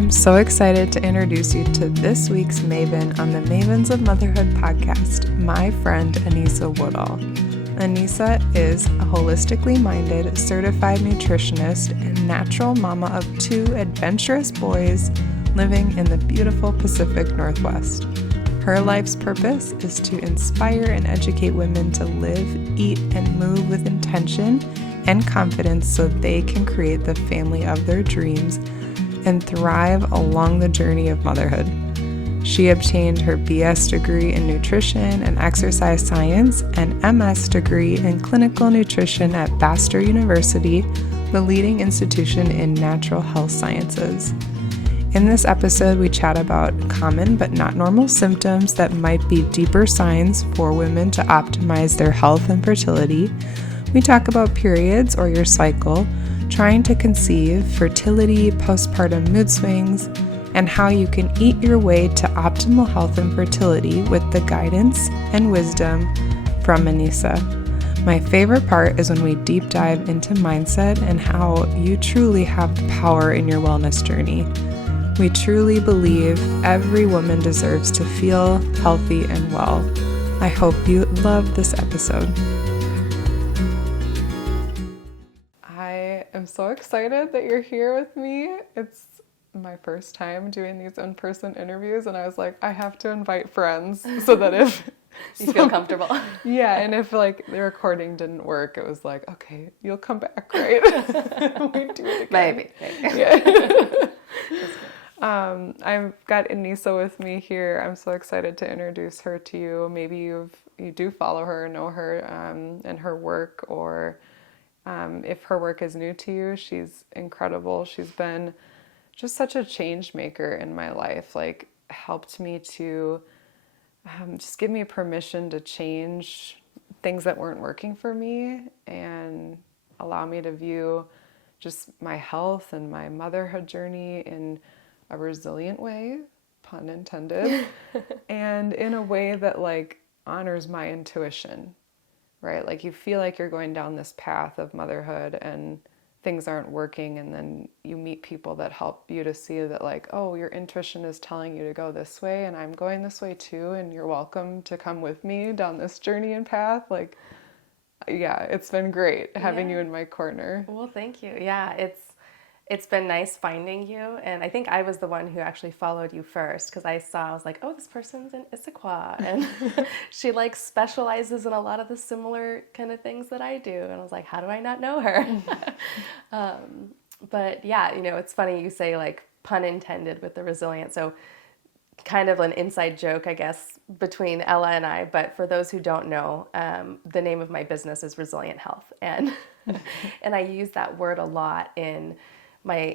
I'm so excited to introduce you to this week's Maven on the Mavens of Motherhood podcast, my friend Anisa Woodall. Anisa is a holistically-minded, certified nutritionist and natural mama of 2 adventurous boys living in the beautiful Pacific Northwest. Her life's purpose is to inspire and educate women to live, eat, and move with intention and confidence so they can create the family of their dreams and thrive along the journey of motherhood. She obtained her BS degree in nutrition and exercise science and MS degree in clinical nutrition at Bastyr University, the leading institution in natural health sciences. In this episode, we chat about common but not normal symptoms that might be deeper signs for women to optimize their health and fertility. We talk about periods or your cycle, trying to conceive, fertility, postpartum mood swings, and how you can eat your way to optimal health and fertility with the guidance and wisdom from Anisa. My favorite part is when we deep dive into mindset and how you truly have the power in your wellness journey. We truly believe every woman deserves to feel healthy and well. I hope you love this episode. I am so excited that you're here with me. It's my first time doing these in-person interviews, and I was like, I have to invite friends so that if you feel comfortable. Yeah, and if like the recording didn't work, it was like, okay, you'll come back, right? We do it again. Maybe. Yeah. I've got Anisa with me here. I'm so excited to introduce her to you. Maybe you do follow her, know her, and her work, or if her work is new to you, she's incredible. She's been just such a change maker in my life, like helped me to just give me permission to change things that weren't working for me and allow me to view just my health and my motherhood journey in a resilient way, pun intended, and in a way that like honors my intuition, right? Like you feel like you're going down this path of motherhood and things aren't working, and then you meet people that help you to see that like, oh, your intuition is telling you to go this way and I'm going this way too, and you're welcome to come with me down this journey and path. Like, yeah, it's been great having you in my corner. Well, thank you. Yeah, it's been nice finding you, and I think I was the one who actually followed you first because I was like, oh, this person's in Issaquah, and she like specializes in a lot of the similar kind of things that I do, and I was like, how do I not know her? But yeah, it's funny you say like pun intended with the resilient, so kind of an inside joke, I guess, between Ella and I, but for those who don't know, the name of my business is Resilient Health, and and I use that word a lot in my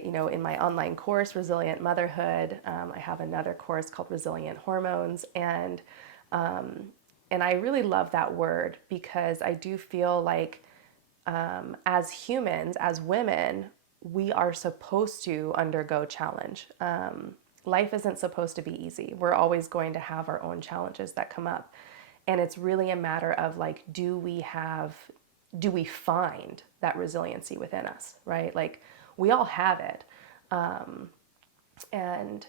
online course, Resilient Motherhood. I have another course called Resilient Hormones, and I really love that word because I do feel like as humans, as women, we are supposed to undergo challenge. Life isn't supposed to be easy. We're always going to have our own challenges that come up, and it's really a matter of like, do we find that resiliency within us, right? Like, we all have it. And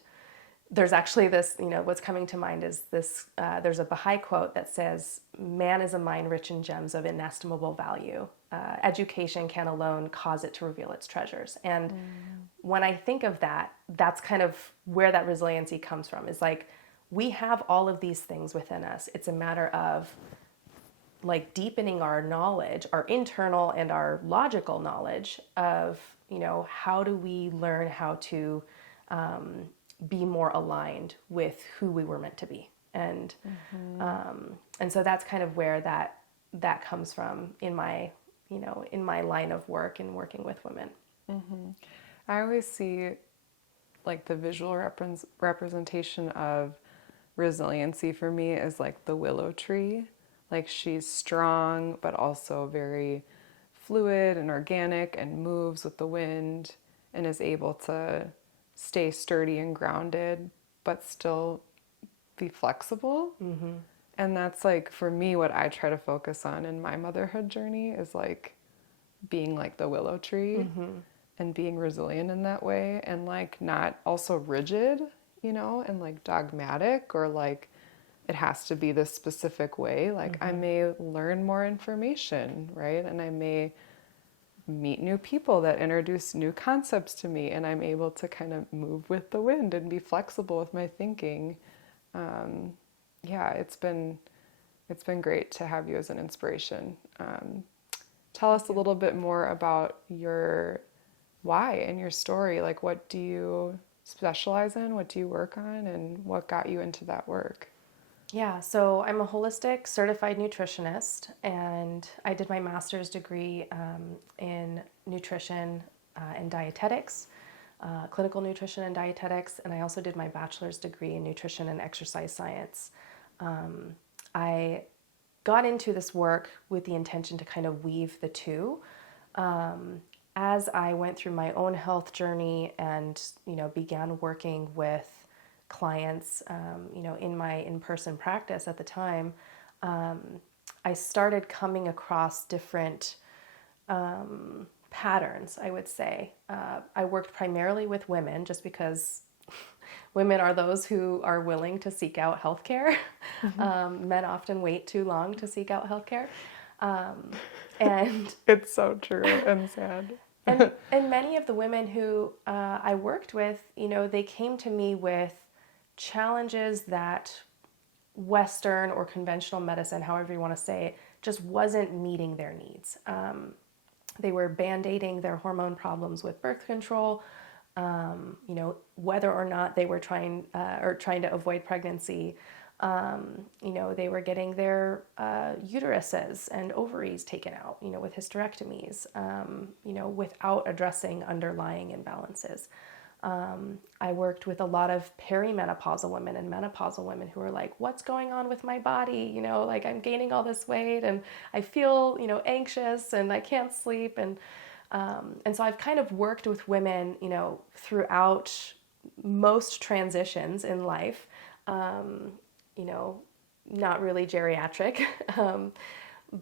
there's actually this, what's coming to mind is this, there's a Baha'i quote that says, man is a mine rich in gems of inestimable value. Education can alone cause it to reveal its treasures. And when I think of that, that's kind of where that resiliency comes from. It's like, we have all of these things within us. It's a matter of like deepening our knowledge, our internal and our logical knowledge of, how do we learn how to be more aligned with who we were meant to be. And and so that's kind of where that comes from in my line of work and working with women. Mm-hmm. I always see like the visual representation of resiliency for me is like the willow tree. Like she's strong, but also very fluid and organic and moves with the wind and is able to stay sturdy and grounded, but still be flexible. Mm-hmm. And that's like, for me, what I try to focus on in my motherhood journey is like being like the willow tree, and being resilient in that way, and like not also rigid, you know, and like dogmatic, or like it has to be this specific way. Like I may learn more information, right? And I may meet new people that introduce new concepts to me, and I'm able to kind of move with the wind and be flexible with my thinking. Yeah, it's been great to have you as an inspiration. Tell us a little bit more about your why and your story. Like, what do you specialize in? What do you work on? And what got you into that work? Yeah, so I'm a holistic certified nutritionist, and I did my master's degree in nutrition and dietetics, clinical nutrition and dietetics, and I also did my bachelor's degree in nutrition and exercise science. I got into this work with the intention to kind of weave the two. As I went through my own health journey and, began working with clients, in my in-person practice at the time, I started coming across different patterns, I would say. I worked primarily with women just because women are those who are willing to seek out healthcare. Men often wait too long to seek out healthcare. And it's so true and sad. and many of the women who I worked with, they came to me with challenges that Western or conventional medicine, however you want to say it, just wasn't meeting their needs. They were band-aiding their hormone problems with birth control, whether or not they were trying to avoid pregnancy. They were getting their uteruses and ovaries taken out, with hysterectomies, without addressing underlying imbalances. I worked with a lot of perimenopausal women and menopausal women who are like, what's going on with my body? Like I'm gaining all this weight and I feel, anxious and I can't sleep. And so I've kind of worked with women, throughout most transitions in life, not really geriatric.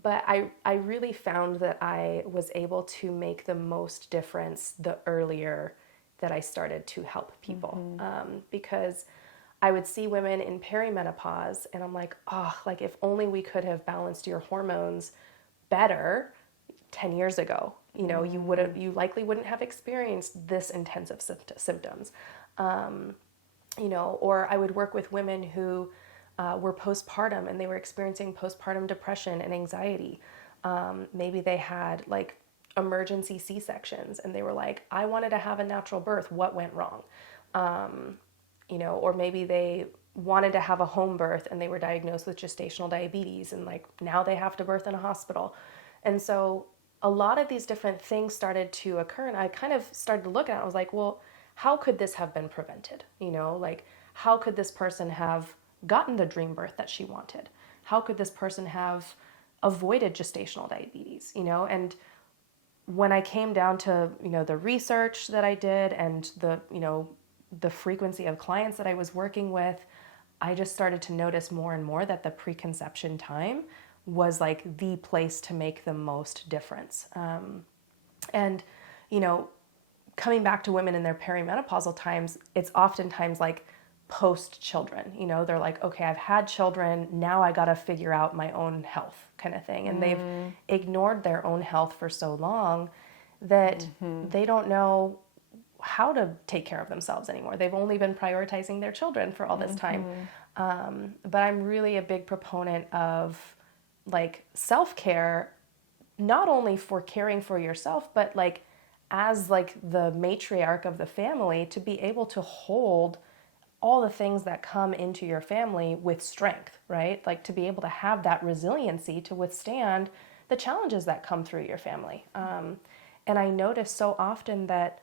But I really found that I was able to make the most difference the earlier that I started to help people. Because I would see women in perimenopause and I'm like, if only we could have balanced your hormones better 10 years ago. You likely wouldn't have experienced this intensive symptoms. Or I would work with women who were postpartum and they were experiencing postpartum depression and anxiety. Maybe they had like emergency C-sections and they were like, I wanted to have a natural birth. What went wrong? Or maybe they wanted to have a home birth and they were diagnosed with gestational diabetes and like now they have to birth in a hospital. And so a lot of these different things started to occur and I kind of started to look at it. I was like, well, how could this have been prevented? How could this person have gotten the dream birth that she wanted? How could this person have avoided gestational diabetes? And when I came down to, the research that I did and the frequency of clients that I was working with, I just started to notice more and more that the preconception time was like the place to make the most difference. Coming back to women in their perimenopausal times, it's oftentimes like post children, they're like, okay, I've had children, now I got to figure out my own health kind of thing. And they've ignored their own health for so long that they don't know how to take care of themselves anymore. They've only been prioritizing their children for all this time. But I'm really a big proponent of like self-care, not only for caring for yourself, but like as like the matriarch of the family, to be able to hold all the things that come into your family with strength, right? Like to be able to have that resiliency to withstand the challenges that come through your family. And I notice so often that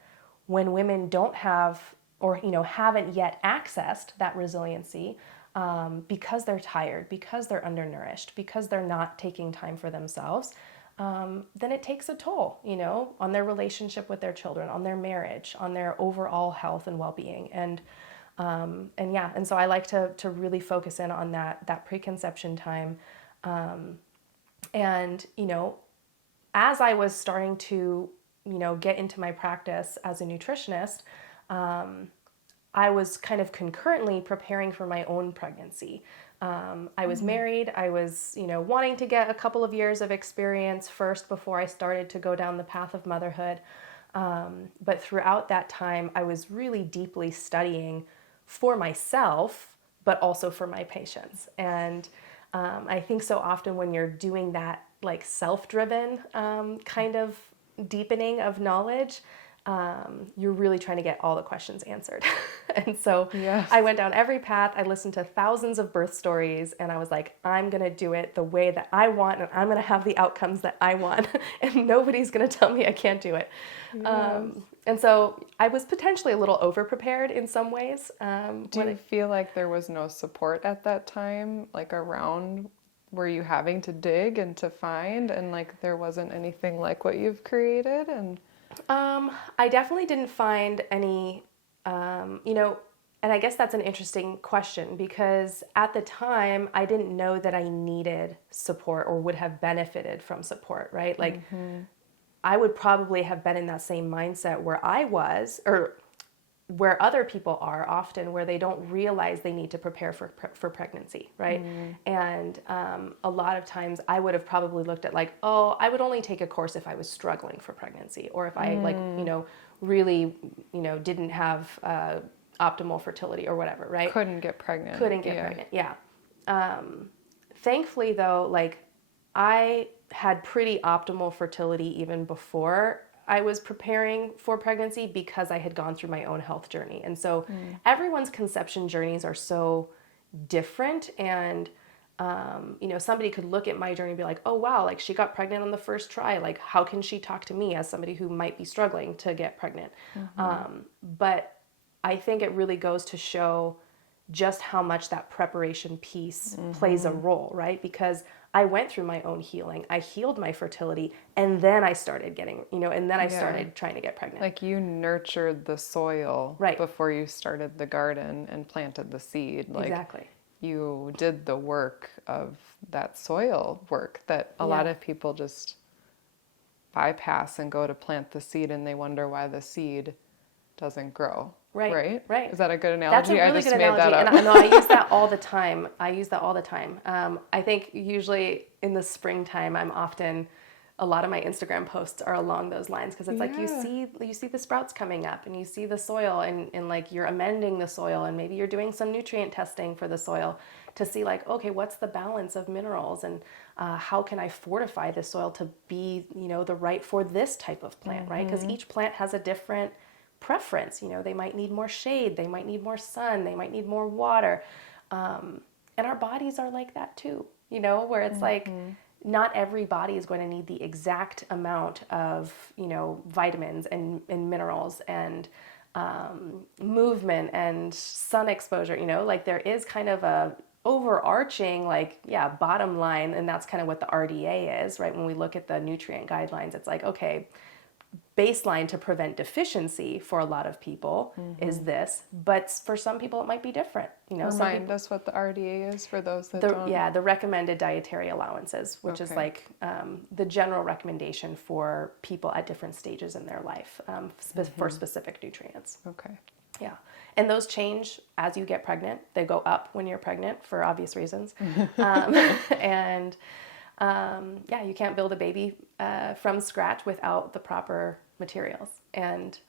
when women don't have or haven't yet accessed that resiliency, because they're tired, because they're undernourished, because they're not taking time for themselves, then it takes a toll, on their relationship with their children, on their marriage, on their overall health and well-being. And so I like to really focus in on that preconception time. As I was starting to get into my practice as a nutritionist, I was kind of concurrently preparing for my own pregnancy. I was married. I was, wanting to get a couple of years of experience first before I started to go down the path of motherhood. But throughout that time, I was really deeply studying for myself, but also for my patients. And I think so often when you're doing that like self-driven kind of deepening of knowledge, you're really trying to get all the questions answered. And so Yes. I went down every path. I listened to thousands of birth stories, and I was like, I'm going to do it the way that I want, and I'm going to have the outcomes that I want, and nobody's going to tell me I can't do it. Yes. And so I was potentially a little over-prepared in some ways. Do you feel like there was no support at that time, like around? Were you having to dig and to find, and like there wasn't anything like what you've created? And I definitely didn't find any, and I guess that's an interesting question, because at the time I didn't know that I needed support or would have benefited from support, right? Like I would probably have been in that same mindset where I was, or where other people are often, where they don't realize they need to prepare for pregnancy, right? And a lot of times I would have probably looked at like, oh, I would only take a course if I was struggling for pregnancy, or if I really, didn't have optimal fertility or whatever, right? couldn't get pregnant. Yeah. Thankfully though, like I had pretty optimal fertility even before I was preparing for pregnancy, because I had gone through my own health journey. And so everyone's conception journeys are so different. And, somebody could look at my journey and be like, oh, wow, like she got pregnant on the first try. Like, how can she talk to me as somebody who might be struggling to get pregnant? But I think it really goes to show just how much that preparation piece plays a role, right? Because I went through my own healing. I healed my fertility, and then I started getting, and then I started trying to get pregnant. Like you nurtured the soil before you started the garden and planted the seed. Like exactly. You did the work of that soil work that a lot of people just bypass and go to plant the seed, and they wonder why the seed doesn't grow. Right. Right. Is that a good analogy? That's a really good analogy. Made that up. And I use that all the time. I think usually in the springtime, a lot of my Instagram posts are along those lines, because it's like you see the sprouts coming up, and you see the soil, and like you're amending the soil, and maybe you're doing some nutrient testing for the soil to see like, okay, what's the balance of minerals, and how can I fortify the soil to be, the right for this type of plant, right? Because each plant has a different preference. They might need more shade, they might need more sun, they might need more water. And our bodies are like that too, where it's like not every body is going to need the exact amount of, vitamins and minerals and movement and sun exposure, like there is kind of a overarching bottom line, and that's kind of what the RDA is, right? When we look at the nutrient guidelines, it's like, okay, baseline to prevent deficiency for a lot of people is this, but for some people it might be different. Remind us what the RDA is for those that don't. Yeah, the recommended dietary allowances, which is like the general recommendation for people at different stages in their life for specific nutrients. Okay. Yeah, and those change as you get pregnant. They go up when you're pregnant for obvious reasons, and you can't build a baby from scratch without the proper materials. And,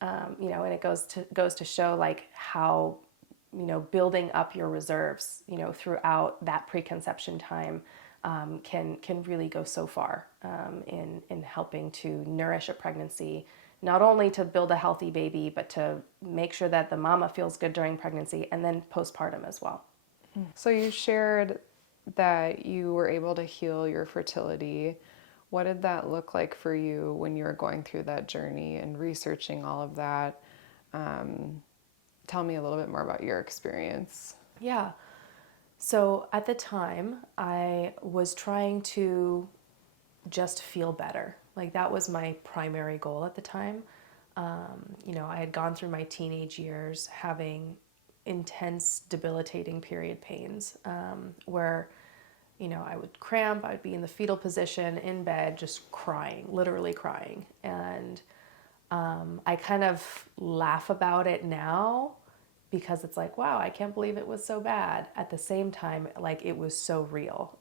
and it goes to show like how, building up your reserves, throughout that preconception time can really go so far in helping to nourish a pregnancy, not only to build a healthy baby, but to make sure that the mama feels good during pregnancy and then postpartum as well. So you shared that you were able to heal your fertility. What did that look like for you when you were going through that journey and researching all of that? Tell me a little bit more about your experience. Yeah. So at the time, I was trying to just feel better. Like that was my primary goal at the time. I had gone through my teenage years having intense, debilitating period pains, where I would cramp, I would be in the fetal position in bed, just crying, literally crying. And I kind of laugh about it now because it's like, wow, I can't believe it was so bad. At the same time, like it was so real.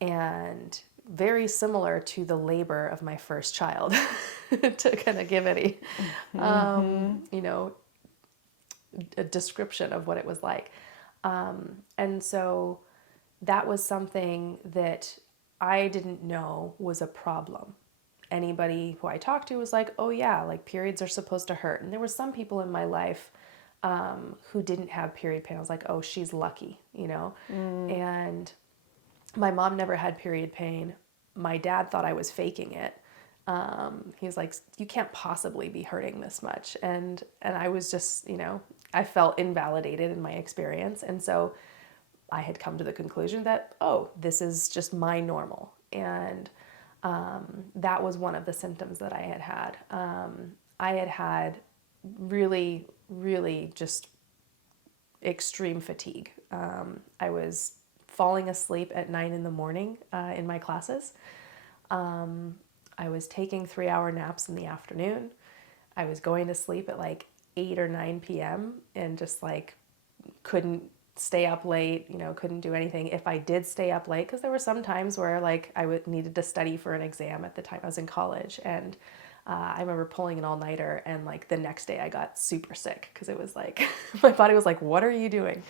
And very similar to the labor of my first child to kind of give any, a description of what it was like. And so that was something that I didn't know was a problem. Anybody who I talked to was like, oh yeah, like periods are supposed to hurt. And there were some people in my life who didn't have period pain. I was like, oh, she's lucky, And my mom never had period pain. My dad thought I was faking it. He was like, you can't possibly be hurting this much. And I was just, I felt invalidated in my experience. And so I had come to the conclusion that, oh, this is just my normal. And that was one of the symptoms that I had had. I had had really, really just extreme fatigue. I was falling asleep at 9 a.m. In my classes. I was taking 3-hour naps in the afternoon. I was going to sleep at like 8 or 9 p.m. and just like couldn't stay up late, couldn't do anything. If I did stay up late, because there were some times where like needed to study for an exam at the time I was in college. And I remember pulling an all-nighter and like the next day I got super sick because it was like, my body was like, what are you doing?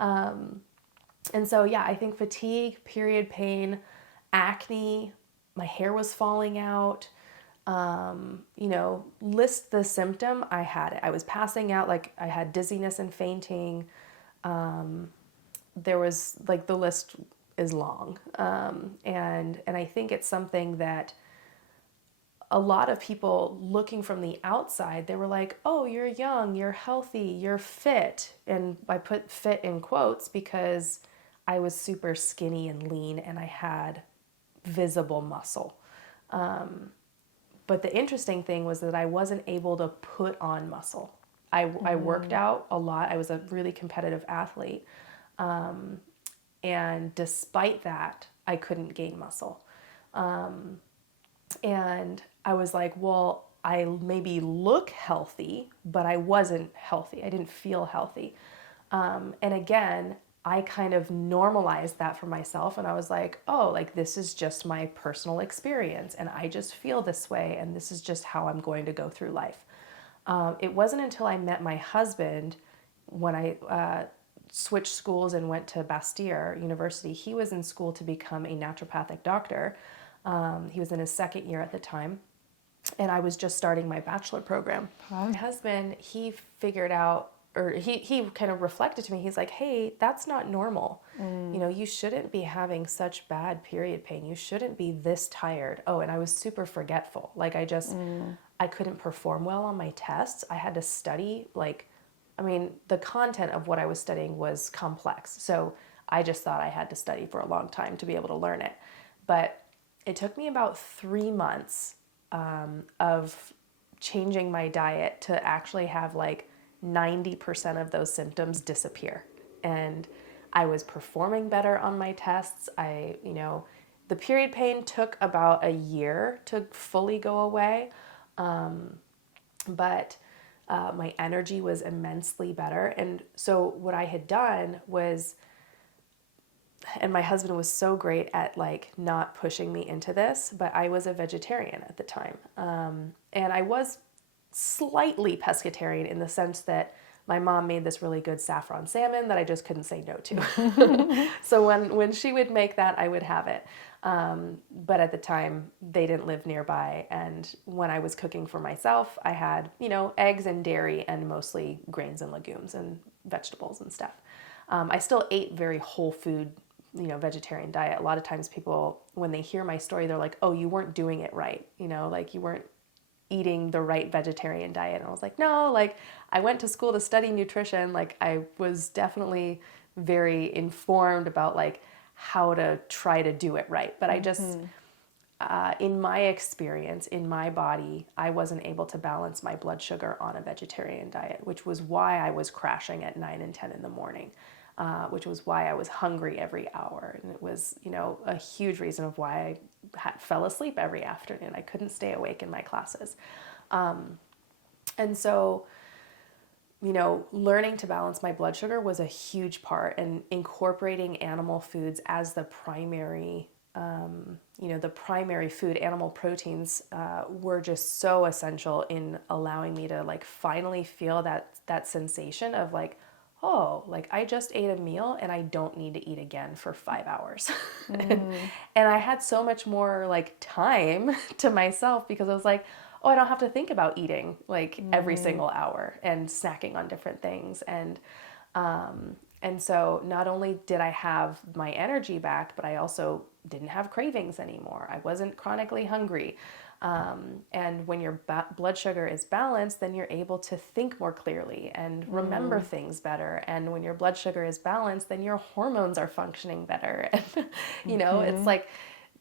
And so, yeah, I think fatigue, period pain, acne, my hair was falling out, list the symptom, I had it. I was passing out, like I had dizziness and fainting. There was like, the list is long. And I think it's something that a lot of people looking from the outside, they were like, oh, you're young, you're healthy, you're fit. And I put fit in quotes because I was super skinny and lean and I had visible muscle. But the interesting thing was that I wasn't able to put on muscle. I worked out a lot. I was a really competitive athlete. And despite that, I couldn't gain muscle. And I was like, well, I maybe look healthy, but I wasn't healthy. I didn't feel healthy. And again, I kind of normalized that for myself. And I was like, oh, like this is just my personal experience. And I just feel this way. And this is just how I'm going to go through life. It wasn't until I met my husband when I switched schools and went to Bastyr University. He was in school to become a naturopathic doctor. He was in his second year at the time. And I was just starting my bachelor program. My husband, he figured out, or he kind of reflected to me. He's like, hey, that's not normal. You shouldn't be having such bad period pain. You shouldn't be this tired. Oh, and I was super forgetful. Like I couldn't perform well on my tests. I had to study. The content of what I was studying was complex. So I just thought I had to study for a long time to be able to learn it. But it took me about 3 months of changing my diet to actually have like 90% of those symptoms disappear. And I was performing better on my tests. The period pain took about a year to fully go away. But my energy was immensely better. And so what I had done was, and my husband was so great at like not pushing me into this, but I was a vegetarian at the time. And I was slightly pescatarian in the sense that my mom made this really good saffron salmon that I just couldn't say no to. So when she would make that, I would have it. But at the time they didn't live nearby. And when I was cooking for myself, I had, eggs and dairy and mostly grains and legumes and vegetables and stuff. I still ate very whole food, vegetarian diet. A lot of times people, when they hear my story, they're like, oh, you weren't doing it right. Like you weren't eating the right vegetarian diet. And I was like, no, like I went to school to study nutrition. Like I was definitely very informed about like how to try to do it right. But I just, in my experience, in my body, I wasn't able to balance my blood sugar on a vegetarian diet, which was why I was crashing at 9 and 10 in the morning. which was why I was hungry every hour. And it was, a huge reason of why I fell asleep every afternoon. I couldn't stay awake in my classes. And so, learning to balance my blood sugar was a huge part, and incorporating animal foods as the primary, the primary food, animal proteins, were just so essential in allowing me to finally feel that sensation of I just ate a meal and I don't need to eat again for 5 hours. And I had so much more time to myself because I was like, oh, I don't have to think about eating every single hour and snacking on different things. And so not only did I have my energy back, but I also didn't have cravings anymore. I wasn't chronically hungry. And when your blood sugar is balanced, then you're able to think more clearly and remember things better. And when your blood sugar is balanced, then your hormones are functioning better. And, it's like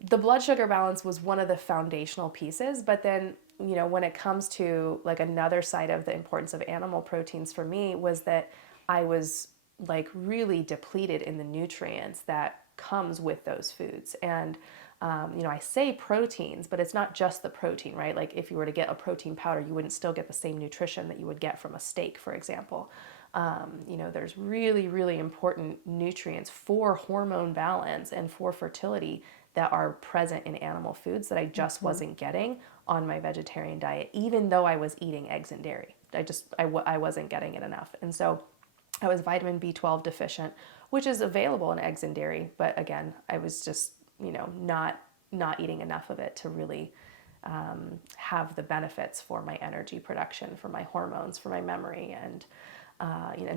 the blood sugar balance was one of the foundational pieces. But then, when it comes to another side of the importance of animal proteins for me was that I was really depleted in the nutrients that comes with those foods. And I say proteins, but it's not just the protein, right? If you were to get a protein powder, you wouldn't still get the same nutrition that you would get from a steak, for example. There's really, really important nutrients for hormone balance and for fertility that are present in animal foods that I just wasn't getting on my vegetarian diet, even though I was eating eggs and dairy. I wasn't getting it enough. And so I was vitamin B12 deficient, which is available in eggs and dairy. But again, I was just, not eating enough of it to really have the benefits for my energy production, for my hormones, for my memory, and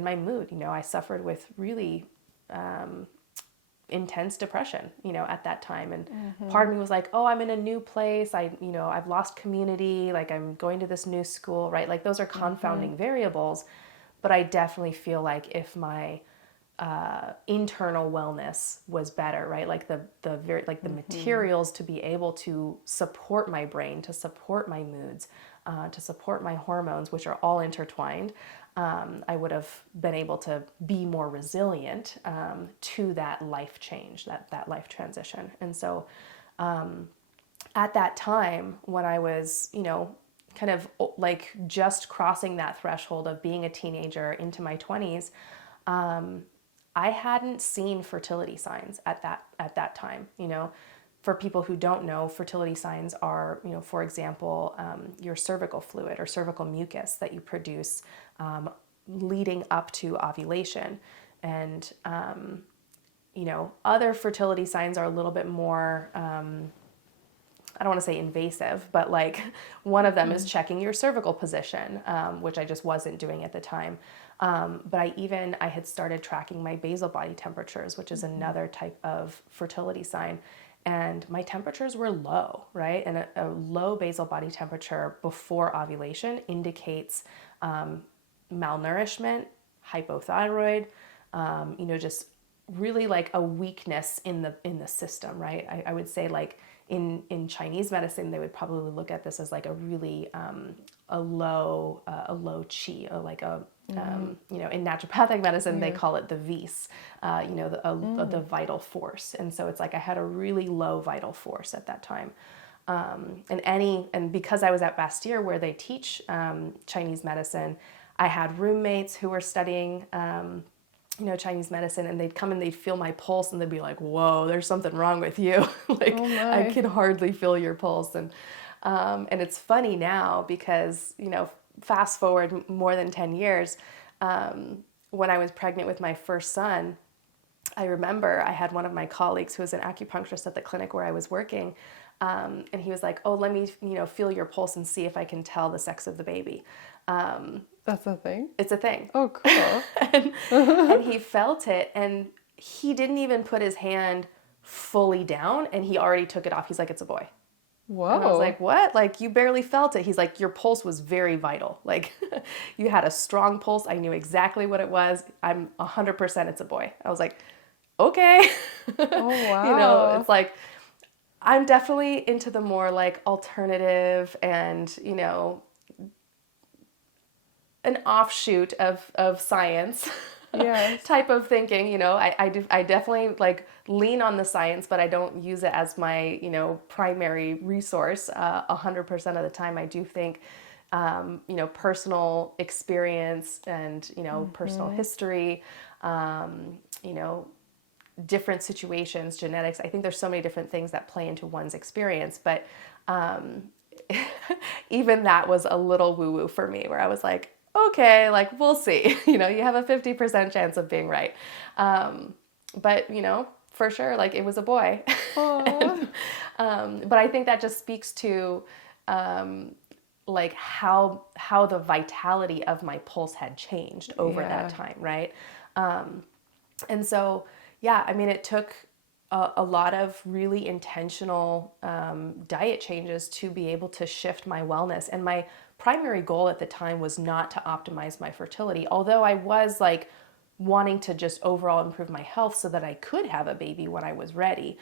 my mood. I suffered with really intense depression, at that time. And part of me was like, oh, I'm in a new place. I've lost community. I'm going to this new school, right? Those are confounding variables. But I definitely feel like if my internal wellness was better, right? The materials to be able to support my brain, to support my moods, to support my hormones, which are all intertwined, I would have been able to be more resilient to that life change, that life transition. And so at that time when I was, kind of just crossing that threshold of being a teenager into my 20s, I hadn't seen fertility signs at that time. For people who don't know, fertility signs are, for example, your cervical fluid or cervical mucus that you produce leading up to ovulation. And, other fertility signs are a little bit more, I don't want to say invasive, but one of them is checking your cervical position, which I just wasn't doing at the time. But I had started tracking my basal body temperatures, which is another type of fertility sign. And my temperatures were low, right? And a low basal body temperature before ovulation indicates malnourishment, hypothyroid, just really a weakness in the system, right? I would say in Chinese medicine, they would probably look at this as a really a low qi, or in naturopathic medicine, they call it the vis, the vital force. And so it's I had a really low vital force at that time. And because I was at Bastyr where they teach Chinese medicine, I had roommates who were studying Chinese medicine, and they'd come and they'd feel my pulse and they'd be like, whoa, there's something wrong with you. I can hardly feel your pulse. And it's funny now because, fast forward more than 10 years, when I was pregnant with my first son, I remember I had one of my colleagues who was an acupuncturist at the clinic where I was working. And he was like, oh, let me, feel your pulse and see if I can tell the sex of the baby. That's a thing? It's a thing. Oh, cool. and he felt it, and he didn't even put his hand fully down, and he already took it off. He's like, it's a boy. Whoa. And I was like, what? You barely felt it. He's like, your pulse was very vital. You had a strong pulse. I knew exactly what it was. I'm 100% it's a boy. I was like, okay. Oh, wow. It's I'm definitely into the more alternative and, an offshoot of science Yes. type of thinking. You know, I definitely like lean on the science, but I don't use it as my, you know, primary resource 100% of the time. I do think, you know, personal experience and, you know, personal history, you know, different situations, genetics. I think there's so many different things that play into one's experience, but even that was a little woo-woo for me, where I was like, okay, like we'll see. You know, you have a 50% chance of being right. But you know, for sure, like it was a boy. And, but I think that just speaks to like how the vitality of my pulse had changed over that time, right? And so, yeah, I mean, it took a lot of really intentional diet changes to be able to shift my wellness. And my primary goal at the time was not to optimize my fertility, although I was like wanting to just overall improve my health so that I could have a baby when I was ready.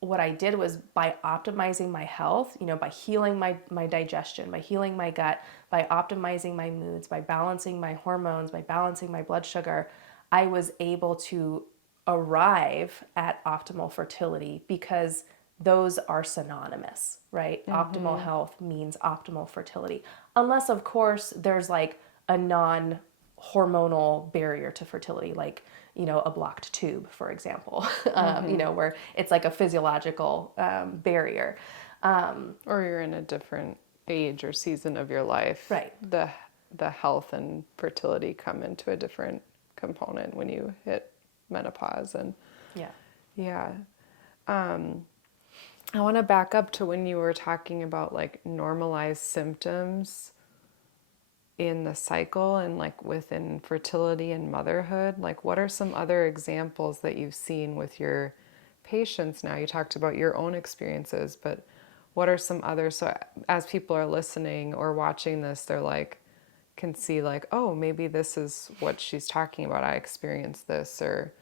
What I did was, by optimizing my health, you know, by healing my digestion, by healing my gut, by optimizing my moods, by balancing my hormones, by balancing my blood sugar, I was able to arrive at optimal fertility, because those are synonymous, right? Optimal health means optimal fertility. Unless, of course, there's like a non-hormonal barrier to fertility, like, you know, a blocked tube, for example, you know, where it's like a physiological barrier. Or you're in a different age or season of your life. Right. The health and fertility come into a different component when you hit menopause. And yeah. I want to back up to when you were talking about like normalized symptoms in the cycle and like within fertility and motherhood. Like, what are some other examples that you've seen with your patients now? You talked about your own experiences, but what are some others? So as people are listening or watching this, they're like, can see like, oh, maybe this is what she's talking about. I experienced this. Or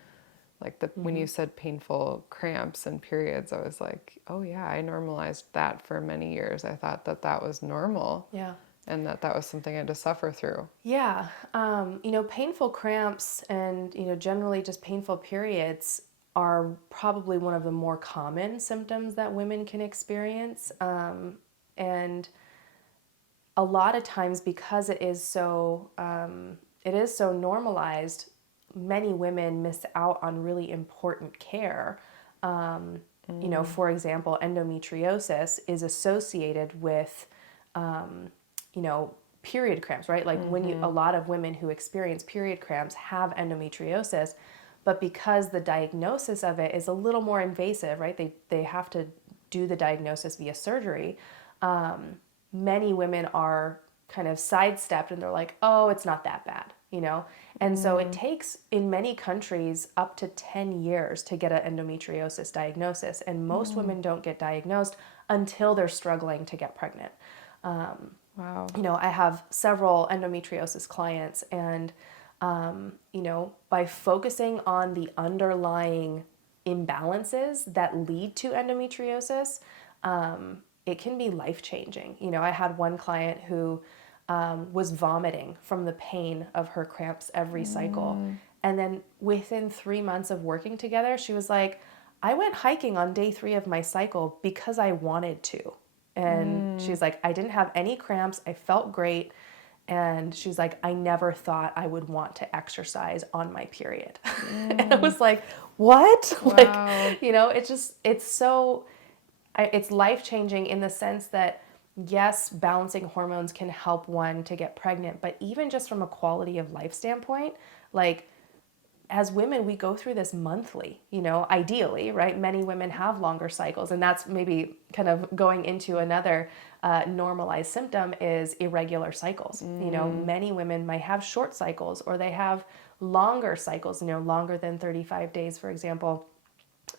like when you said painful cramps and periods, I was like, oh yeah, I normalized that for many years. I thought that was normal. Yeah. And that was something I had to suffer through. Yeah. You know, painful cramps and, you know, generally just painful periods are probably one of the more common symptoms that women can experience. And a lot of times, because it is so normalized, many women miss out on really important care. You know, for example, endometriosis is associated with, you know, period cramps, right? Like a lot of women who experience period cramps have endometriosis, but because the diagnosis of it is a little more invasive, right? They have to do the diagnosis via surgery. Many women are kind of sidestepped and they're like, oh, it's not that bad, you know? And so it takes, in many countries, up to 10 years to get an endometriosis diagnosis. And most women don't get diagnosed until they're struggling to get pregnant. Wow. You know, I have several endometriosis clients, and, you know, by focusing on the underlying imbalances that lead to endometriosis, it can be life-changing. You know, I had one client who was vomiting from the pain of her cramps every cycle. And then within 3 months of working together, she was like, I went hiking on day 3 of my cycle because I wanted to. And she's like, I didn't have any cramps. I felt great. And she's like, I never thought I would want to exercise on my period. And I was like, what? Wow. Like, you know, it's life-changing in the sense that, yes, balancing hormones can help one to get pregnant, but even just from a quality of life standpoint, like, as women, we go through this monthly, you know, ideally, right? Many women have longer cycles, and that's maybe kind of going into another normalized symptom is irregular cycles. You know, many women might have short cycles, or they have longer cycles, you know, longer than 35 days, for example.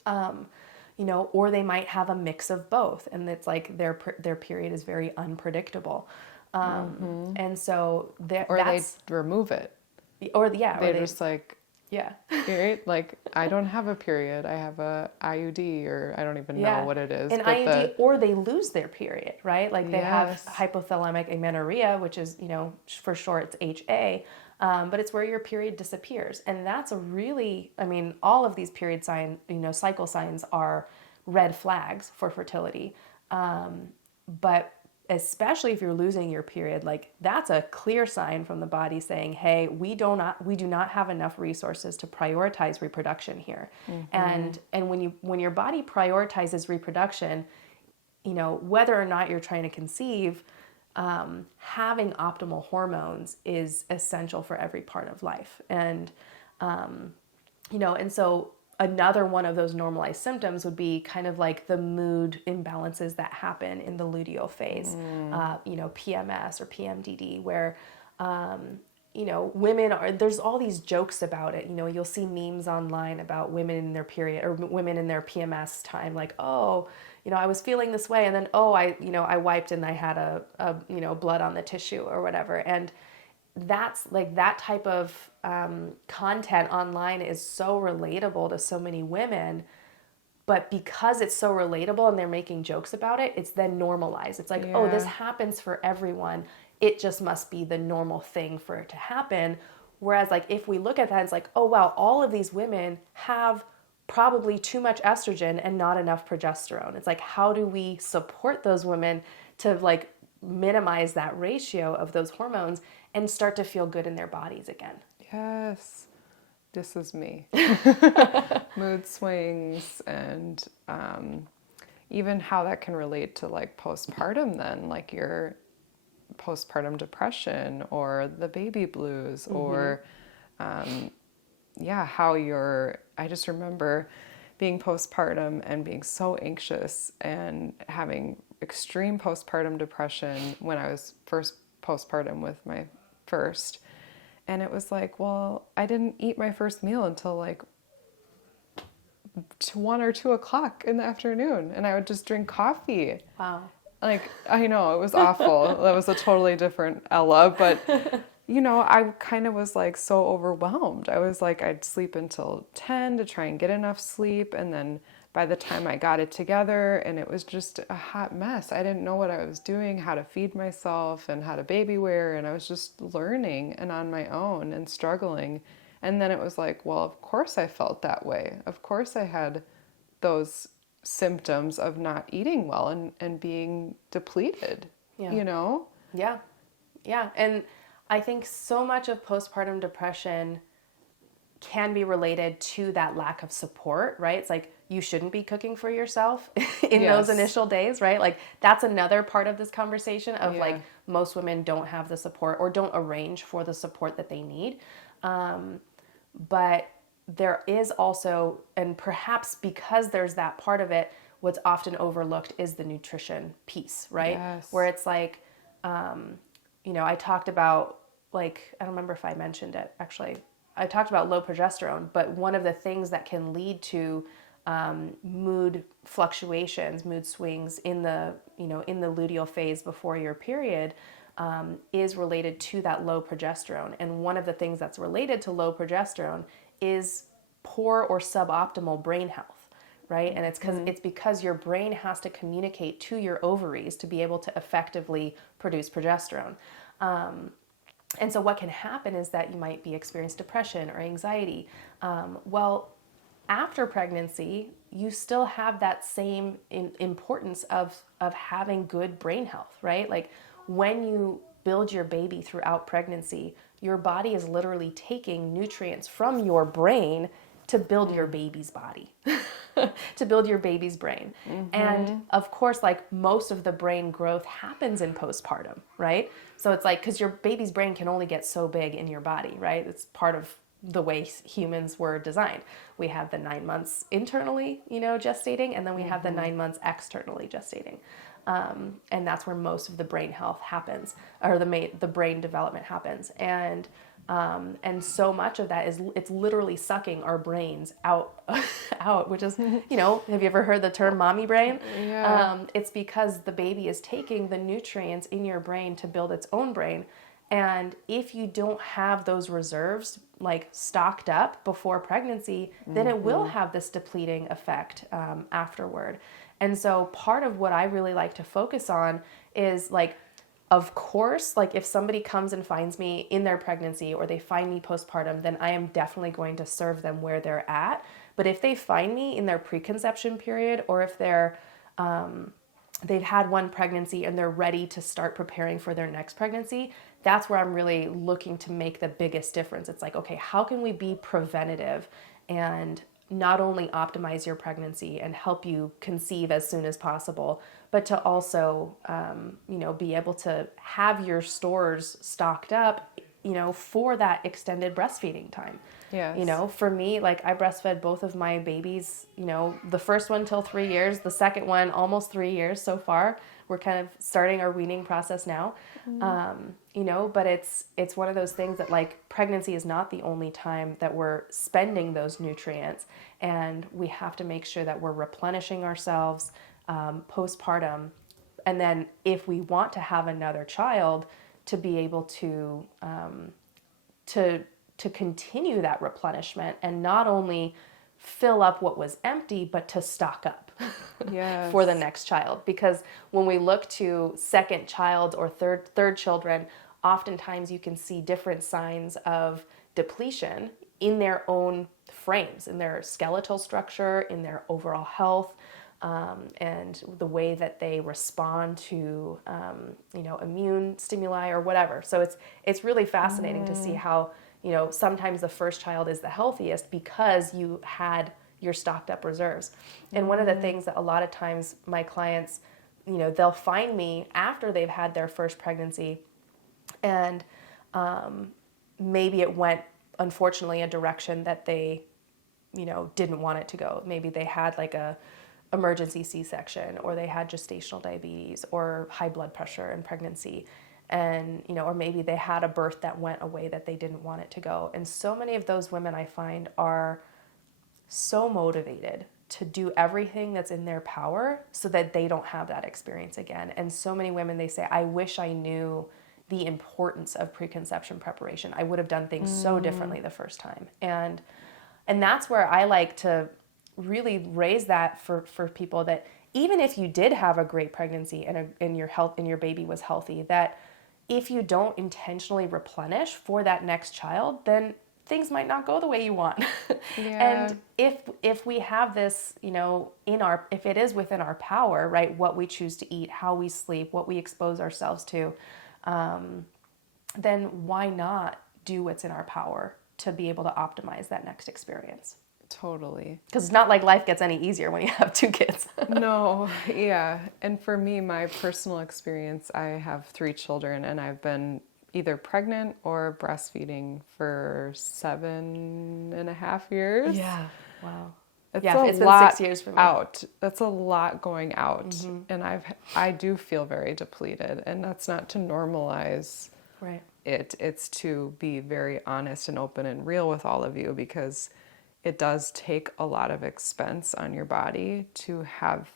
You know, or they might have a mix of both, and it's like their period is very unpredictable. And so they remove it. They're just like, yeah. Right? Like, I don't have a period. I have a IUD, or I don't even know what it is. An IUD, or they lose their period, right? Like they have hypothalamic amenorrhea, which is, you know, for short, it's HA. but it's where your period disappears. And that's a really, I mean, all of these period sign, cycle signs are red flags for fertility. But especially if you're losing your period, like that's a clear sign from the body saying, hey, we do not have enough resources to prioritize reproduction here. And when your body prioritizes reproduction, whether or not you're trying to conceive, having optimal hormones is essential for every part of life. And, and so another one of those normalized symptoms would be kind of like the mood imbalances that happen in the luteal phase, PMS or PMDD, where, women there's all these jokes about it. You'll see memes online about women in their period or women in their PMS time, like, oh, I was feeling this way. And then, I wiped and I had a blood on the tissue or whatever. And that's like that type of content online is so relatable to so many women, but because it's so relatable and they're making jokes about it, it's then normalized. It's like, oh, this happens for everyone. It just must be the normal thing for it to happen. Whereas like, if we look at that, it's like, oh, wow, all of these women have probably too much estrogen and not enough progesterone. It's like, how do we support those women to like minimize that ratio of those hormones and start to feel good in their bodies again? Yes, this is me. Mood swings and even how that can relate to like postpartum then, like your postpartum depression or the baby blues or how I just remember being postpartum and being so anxious and having extreme postpartum depression when I was first postpartum with my first. And it was like, well, I didn't eat my first meal until like 1 or 2 o'clock in the afternoon. And I would just drink coffee. Wow. Like, I know it was awful. That was a totally different Ella, but I kind of was like so overwhelmed. I was like, I'd sleep until 10 to try and get enough sleep. And then by the time I got it together, and it was just a hot mess. I didn't know what I was doing, how to feed myself and how to baby wear. And I was just learning and on my own and struggling. And then it was like, well, of course I felt that way. Of course I had those symptoms of not eating well and being depleted, Yeah. Yeah. And I think so much of postpartum depression can be related to that lack of support, right? It's like, you shouldn't be cooking for yourself in those initial days, right? Like that's another part of this conversation of like most women don't have the support or don't arrange for the support that they need. But there is also, and perhaps because there's that part of it, what's often overlooked is the nutrition piece, right? Yes. Where it's like, I talked about like, I don't remember if I mentioned it actually. I talked about low progesterone, but one of the things that can lead to mood fluctuations, mood swings in the luteal phase before your period is related to that low progesterone. And one of the things that's related to low progesterone is poor or suboptimal brain health, right? And it's because your brain has to communicate to your ovaries to be able to effectively produce progesterone. And so what can happen is that you might be experiencing depression or anxiety. After pregnancy, you still have that same importance of having good brain health, right? Like when you build your baby throughout pregnancy, your body is literally taking nutrients from your brain to build your baby's body, to build your baby's brain. And of course, like most of the brain growth happens in postpartum, right? So it's like, because your baby's brain can only get so big in your body, right? It's part of the way humans were designed. We have the 9 months internally, gestating, and then we have the 9 months externally gestating. And that's where most of the brain health happens, or the brain development happens. And so much of that is, it's literally sucking our brains out, which is, have you ever heard the term mommy brain? Yeah. It's because the baby is taking the nutrients in your brain to build its own brain. And if you don't have those reserves like stocked up before pregnancy, then it will have this depleting effect afterward. And so part of what I really like to focus on is like Of course, like if somebody comes and finds me in their pregnancy or they find me postpartum, then I am definitely going to serve them where they're at. But if they find me in their preconception period, or if they've had one pregnancy and they're ready to start preparing for their next pregnancy, that's where I'm really looking to make the biggest difference. It's like, okay, how can we be preventative and not only optimize your pregnancy and help you conceive as soon as possible, but to also, be able to have your stores stocked up, for that extended breastfeeding time. Yes. For me, like I breastfed both of my babies, the first one till 3 years, the second one almost 3 years so far. We're kind of starting our weaning process now. But it's one of those things that like pregnancy is not the only time that we're spending those nutrients, and we have to make sure that we're replenishing ourselves postpartum. And then if we want to have another child, to be able to continue that replenishment and not only fill up what was empty, but to stock up Yes. for the next child. Because when we look to second child or third children, oftentimes you can see different signs of depletion in their own frames, in their skeletal structure, in their overall health, and the way that they respond to, immune stimuli or whatever. So it's really fascinating to see how, sometimes the first child is the healthiest because you had your stocked up reserves. And one of the things that a lot of times my clients, they'll find me after they've had their first pregnancy, and maybe it went, unfortunately, a direction that they, didn't want it to go. Maybe they had like a emergency C-section, or they had gestational diabetes or high blood pressure in pregnancy. And, or maybe they had a birth that went a way that they didn't want it to go. And so many of those women I find are so motivated to do everything that's in their power so that they don't have that experience again. And so many women, they say, I wish I knew the importance of preconception preparation. I would have done things so differently the first time. And that's where I like to really raise that for people, that even if you did have a great pregnancy and your baby was healthy, that if you don't intentionally replenish for that next child, then things might not go the way you want. Yeah. And if we have this, if it is within our power, right, what we choose to eat, how we sleep, what we expose ourselves to, then why not do what's in our power to be able to optimize that next experience? Totally. Because it's not like life gets any easier when you have 2 kids. No, yeah. And for me, my personal experience, I have 3 children, and I've been either pregnant or breastfeeding for 7.5 years. Yeah. Wow. It's been lot 6 years for me. out. That's a lot going out. And I do feel very depleted, and that's not to normalize Right. it. It's to be very honest and open and real with all of you, because it does take a lot of expense on your body to have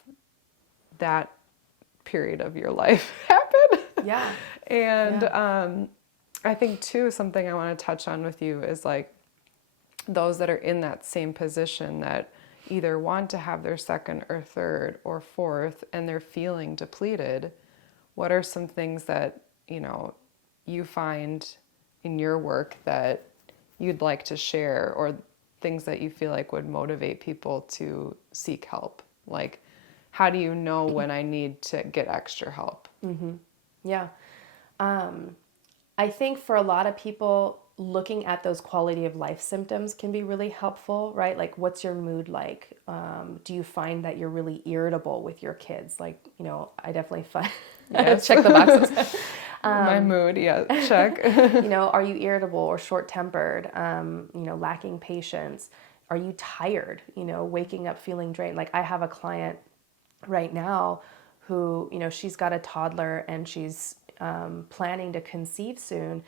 that period of your life happen. Yeah. And I think too, something I want to touch on with you is like those that are in that same position that either want to have their second or third or fourth and they're feeling depleted. What are some things that, you find in your work that you'd like to share, or things that you feel like would motivate people to seek help? Like, how do you know when I need to get extra help? Mm-hmm. Yeah. I think for a lot of people, looking at those quality of life symptoms can be really helpful, right? Like, what's your mood like? Do you find that you're really irritable with your kids? Like, I definitely find, Yes. check the boxes. My mood, yeah, check. Are you irritable or short-tempered? Lacking patience? Are you tired? Waking up feeling drained? Like, I have a client right now who, she's got a toddler and she's planning to conceive soon.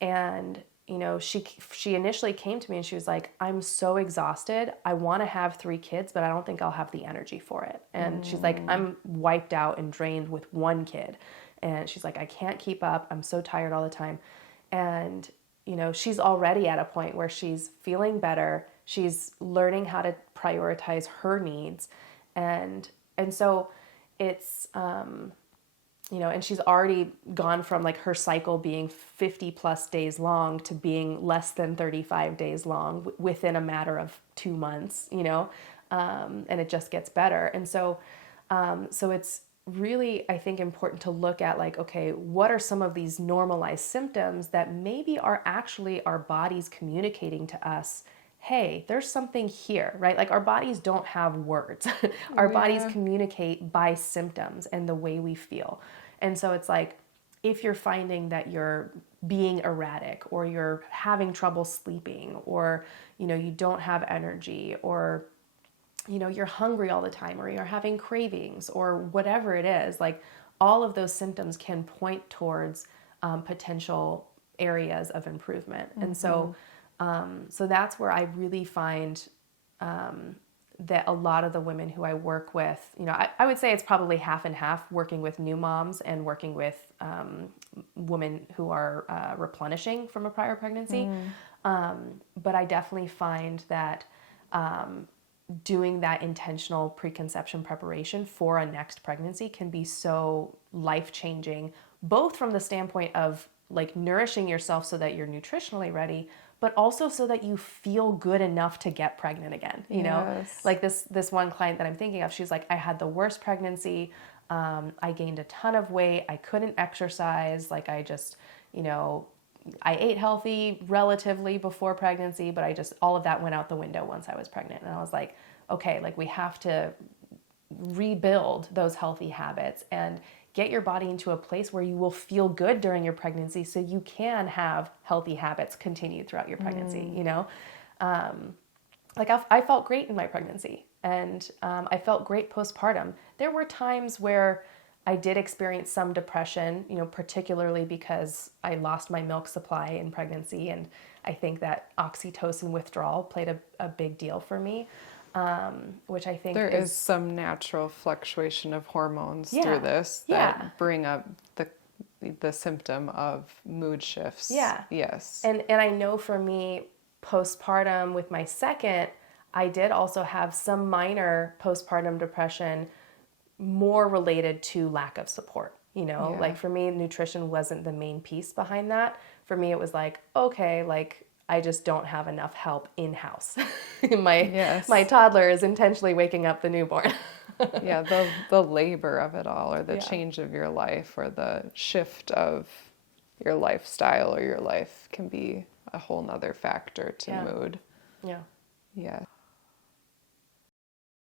And, she initially came to me and she was like, I'm so exhausted. I want to have 3 kids, but I don't think I'll have the energy for it. And she's like, I'm wiped out and drained with 1 kid. And she's like, I can't keep up. I'm so tired all the time. And, she's already at a point where she's feeling better. She's learning how to prioritize her needs. And so it's and she's already gone from like her cycle being 50 plus days long to being less than 35 days long within a matter of 2 months, and it just gets better. And so it's really, I think, important to look at like, okay, what are some of these normalized symptoms that maybe are actually our bodies communicating to us, hey, there's something here, right? Like our bodies don't have words. Our bodies communicate by symptoms and the way we feel. And so it's like, if you're finding that you're being erratic or you're having trouble sleeping or, you don't have energy or, you're hungry all the time or you're having cravings or whatever it is, like all of those symptoms can point towards potential areas of improvement. And so that's where I really find that a lot of the women who I work with, I would say it's probably half and half, working with new moms and working with women who are replenishing from a prior pregnancy. But I definitely find that doing that intentional preconception preparation for a next pregnancy can be so life-changing, both from the standpoint of like nourishing yourself so that you're nutritionally ready, but also so that you feel good enough to get pregnant again. Like this one client that I'm thinking of, she's like, I had the worst pregnancy. I gained a ton of weight. I couldn't exercise. Like I just, I ate healthy relatively before pregnancy, but all of that went out the window once I was pregnant. And I was like, okay, like we have to rebuild those healthy habits and get your body into a place where you will feel good during your pregnancy so you can have healthy habits continue throughout your pregnancy, Like I felt great in my pregnancy and I felt great postpartum. There were times where I did experience some depression, particularly because I lost my milk supply in pregnancy. And I think that oxytocin withdrawal played a big deal for me, which I think there is some natural fluctuation of hormones through this that bring up the symptom of mood shifts. Yeah. Yes. And I know for me, postpartum with my second, I did also have some minor postpartum depression, more related to lack of support, like for me, nutrition wasn't the main piece behind that. For me, it was like, okay, like I just don't have enough help in-house. My toddler is intentionally waking up the newborn. The labor of it all, or the change of your life, or the shift of your lifestyle or your life can be a whole nother factor to mood. Yeah. Yeah.